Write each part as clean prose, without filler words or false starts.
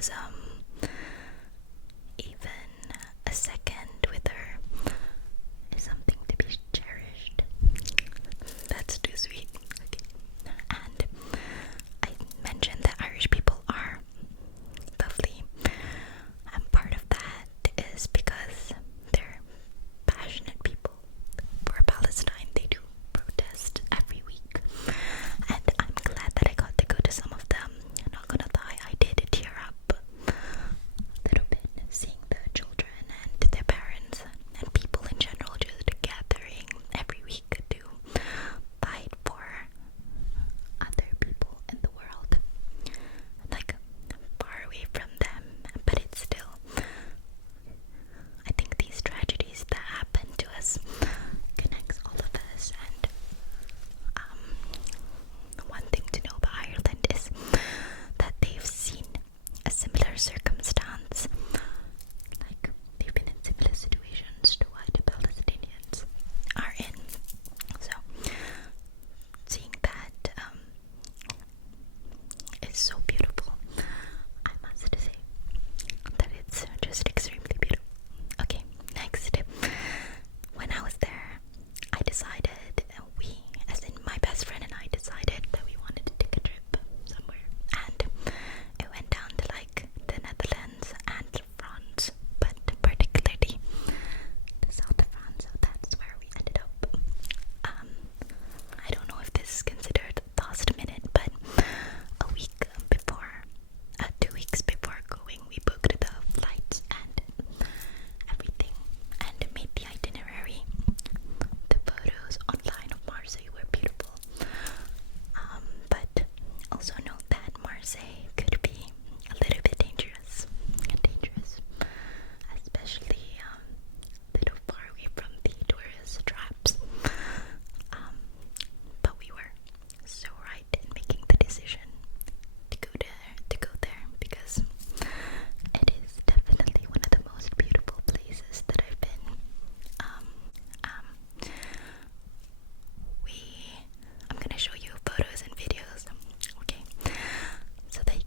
because even a second with her is something to be cherished. That's too sweet. Okay. And I mentioned that Irish people are lovely, and part of that is because they're passionate people. For Palestine, they do protest every week, and I'm glad that I got to go to some of them. I'm not gonna lie, I did tear up a little bit seeing the children and their parents and people in general just gathering every week to fight for other people in the world, like far away from them, but it's still, I think these tragedies that happen to us connects all of us. And one thing to know about Ireland is that they've seen a similar circumstance, like they've been in similar situations to what the Palestinians are in. So seeing that is so beautiful. I must say that it's just extremely beautiful. Okay, next. When I was there, I decided, as in my best friend and I decided that we wanted to take a trip somewhere. And it went down to like the Netherlands and France, but particularly the south of France, so that's where we ended up. I don't know if this is considered last minute, but a week before, 2 weeks before going, we booked the flights and everything and made the itinerary. The photos online of Marseille were beautiful, but also note that Marseille could be a little bit dangerous, especially a little far away from the tourist traps. But we were so right in making the decision to go there because it is definitely one of the most beautiful places that I've been. I'm gonna show you photos and videos, okay, so that you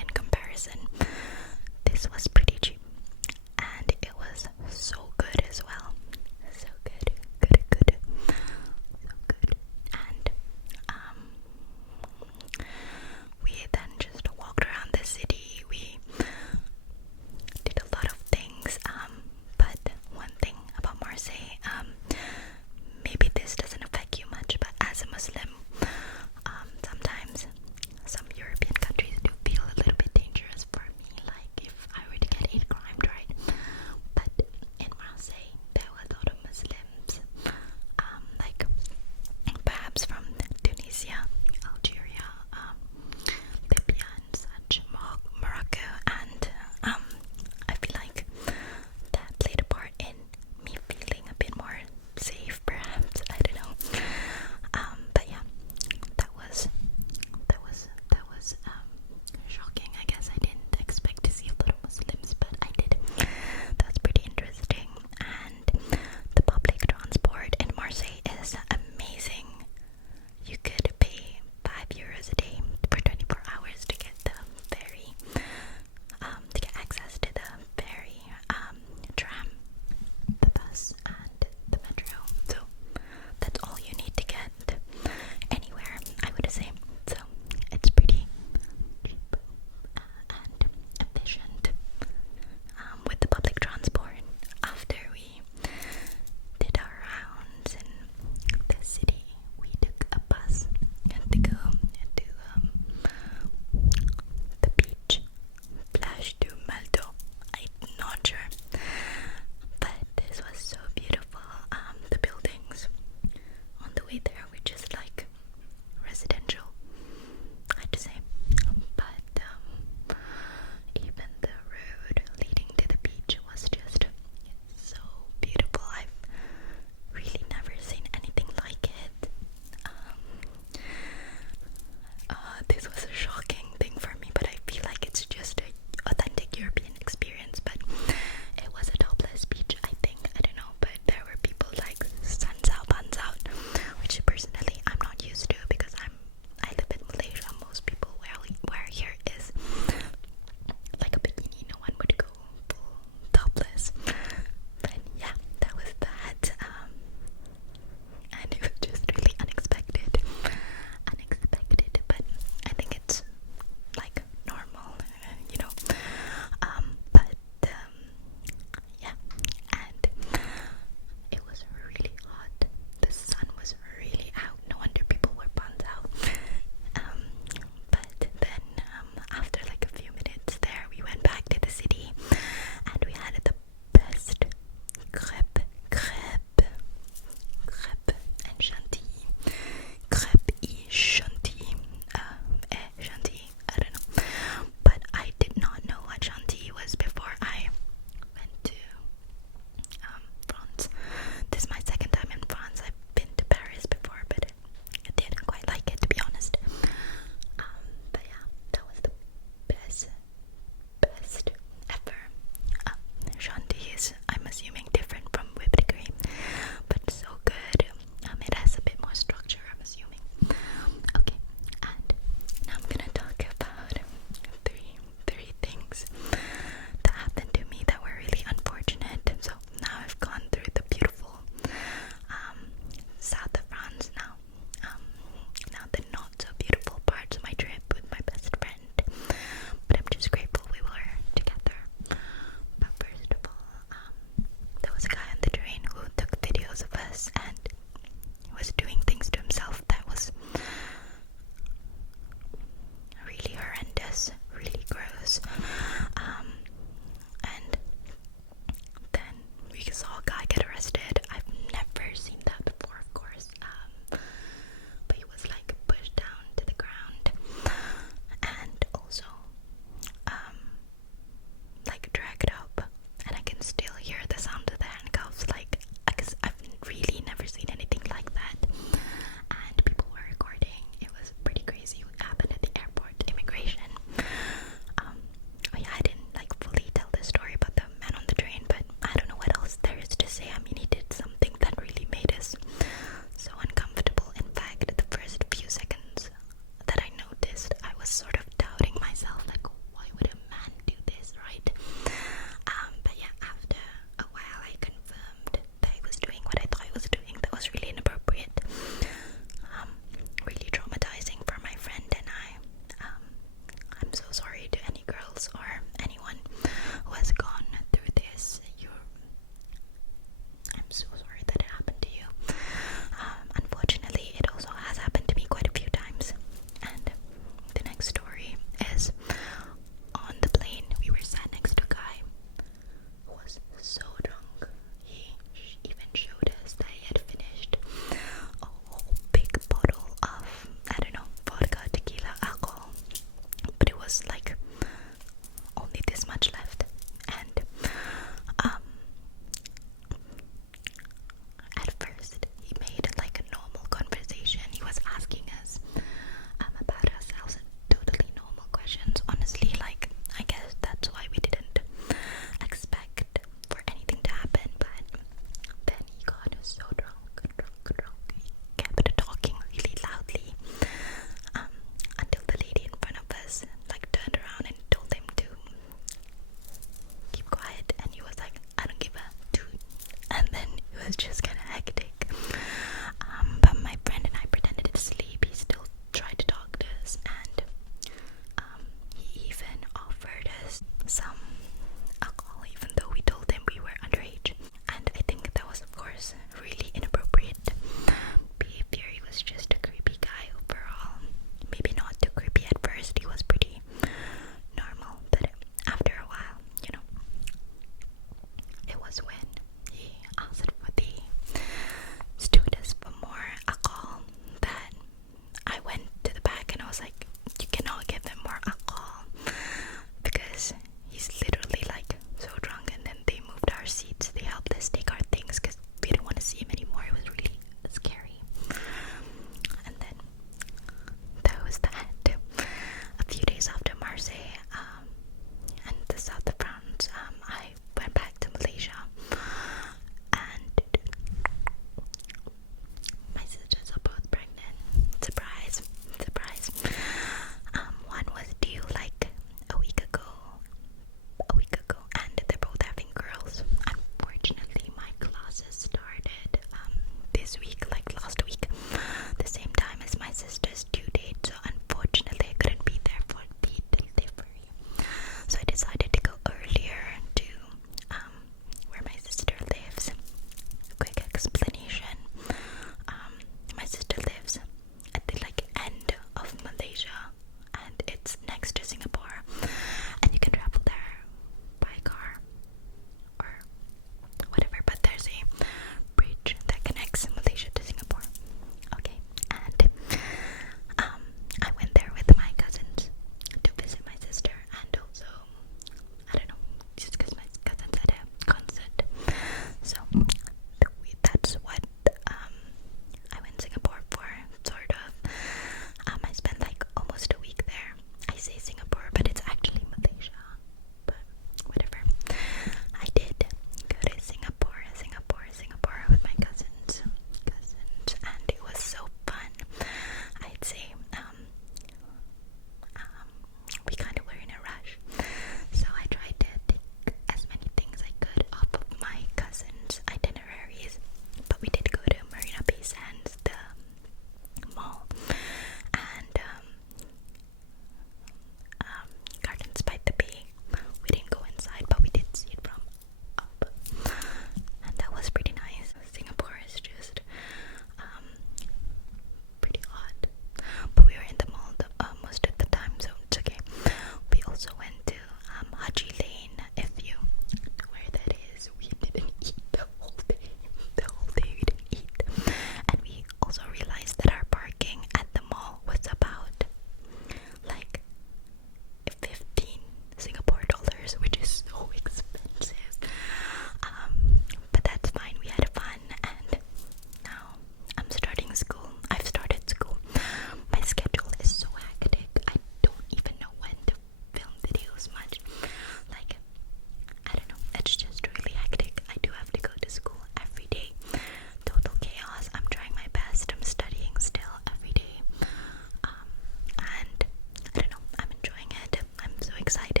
excited.